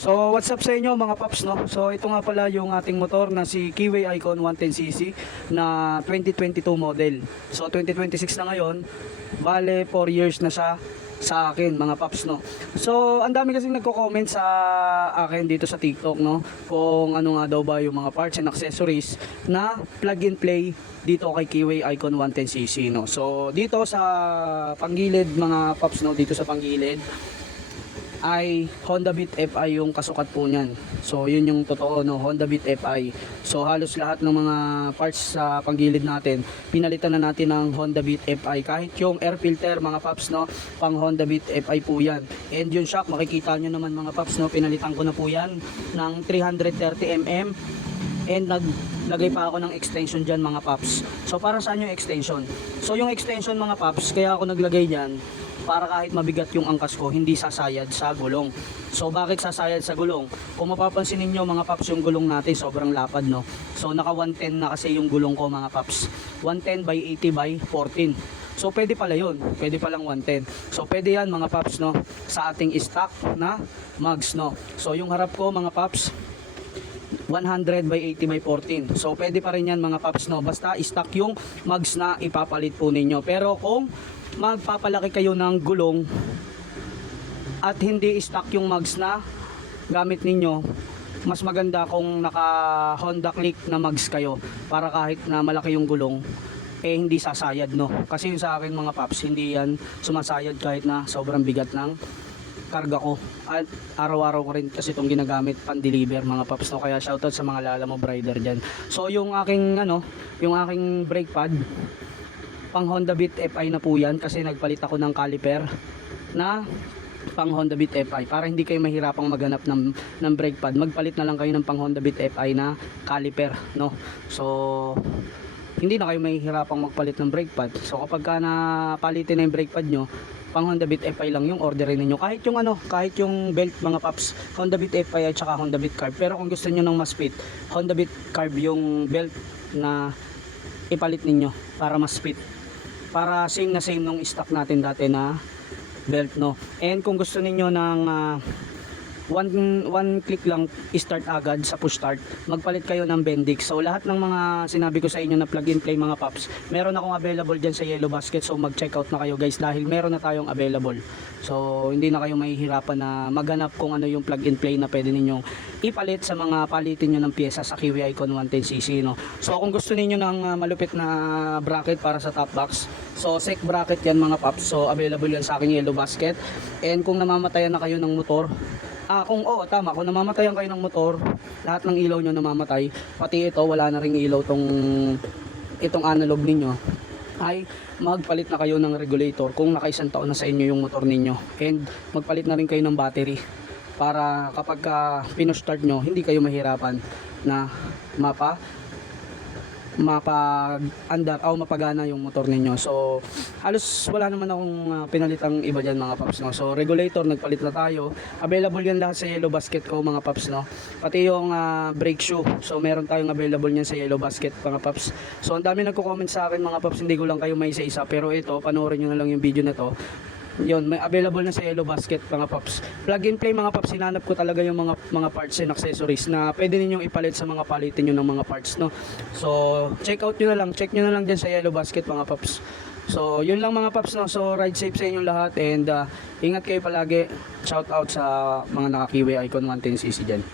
So what's up sa inyo mga paps, no? So ito nga pala yung ating motor na si Keyway Icon 110cc na 2022 model. So 2026 na ngayon, bale 4 years na siya sa akin mga paps, no? So ang dami kasing nagko-comment sa akin dito sa TikTok, no? Kung ano nga daw ba yung mga parts and accessories na plug and play dito kay Keyway Icon 110cc, no? So dito sa panggilid mga paps, no? Dito sa panggilid ay Honda Beat FI yung kasukat po niyan. So yun yung totoo, no, Honda Beat FI. So halos lahat ng mga parts sa panggilid natin, pinalitan na natin ng Honda Beat FI. Kahit yung air filter mga paps, no, pang Honda Beat FI po yan. And yung shock, makikita nyo naman mga paps, no, pinalitan ko na po yan ng 330mm. And naglagay pa ako ng extension dyan mga paps. So para saan yung extension? So yung extension mga paps, kaya ako naglagay dyan para kahit mabigat yung angkas ko, hindi sasayad sa gulong. So bakit sasayad sa gulong? Kung mapapansin niyo mga paps, yung gulong natin sobrang lapad, no. So naka 110 na kasi yung gulong ko mga paps. 110 by 80 by 14. So pwede pala yun, pwede palang 110. So pwede yan mga paps, no, sa ating stock na mugs, no. So yung harap ko mga paps, 100 by 80 by 14. So pwede pa rin yan mga paps, no, basta stock yung mugs na ipapalit po ninyo. Pero kung magpapalaki kayo ng gulong at hindi stock yung mugs na gamit ninyo, mas maganda kung naka Honda Click na mugs kayo, para kahit na malaki yung gulong hindi sasayad, no. Kasi yung sa akin mga paps, hindi yan sumasayad kahit na sobrang bigat ng karga ko, at araw-araw ko rin kasi itong ginagamit pan-deliver mga paps, no. Kaya shoutout sa mga Lala Move rider dyan. So yung aking yung aking brake pad pang Honda Beat FI na po yan, kasi nagpalit ako ng caliper na pang Honda Beat FI para hindi kayo mahirapang maghanap ng brake pad. Magpalit na lang kayo ng pang Honda Beat FI na caliper, no. So hindi na kayo mahihirapang magpalit ng brake pad. So kapag ka napalitin na yung brake pad nyo, pang Honda Beat FI lang yung orderin niyo. Kahit yung kahit yung belt mga paps, Honda Beat FI at saka Honda Beat Carb. Pero kung gusto niyo ng mas fit, Honda Beat Carb yung belt na ipalit ninyo para mas fit. Para same na same nung stock natin dati na belt, no. And kung gusto niyo ng one click lang start agad sa push start, magpalit kayo ng Bendix. So lahat ng mga sinabi ko sa inyo na plug and play mga paps, meron akong available dyan sa Yellow Basket. So mag check out na kayo guys, dahil meron na tayong available. So hindi na kayo mahihirapan na maghanap kung ano yung plug and play na pwede ninyong ipalit sa mga palitin nyo ng pyesa sa Keyway Icon 110cc, no. So kung gusto niyo ng malupit na bracket para sa top box, so SEC bracket yan mga paps. So available yan sa aking Yellow Basket. And kung namamatayan na kayo ng motor, kung kung namamatayan kayo ng motor, lahat ng ilaw nyo namamatay, pati ito wala na ring ilaw itong analog ninyo, ay magpalit na kayo ng regulator kung naka-isang taon na sa inyo yung motor ninyo. And magpalit na rin kayo ng battery para kapag pino-start nyo, hindi kayo mahirapan na mapag-andar o mapagana yung motor ninyo. So halos wala naman akong pinalitang iba dyan mga paps, no. So regulator nagpalit na tayo, available yan lahat sa Yellow Basket ko mga paps, no. Pati yung brake shoe, so meron tayong available niyan sa Yellow Basket mga paps. So ang dami nagko-comment sa akin mga paps, hindi ko lang kayo may isa-isa, pero ito panoorin nyo na lang yung video na to. Yun, may available na sa Yellow Basket mga paps. Plug and play mga paps, hinanap ko talaga yung mga parts and accessories na pwede ninyong ipalit sa mga palitin nyo ng mga parts, no. So check nyo na lang dyan sa Yellow Basket mga paps. So yun lang mga paps, no. So ride safe sa inyong lahat, and ingat kayo palagi. Shout out sa mga naka Keyway Icon 110cc dyan.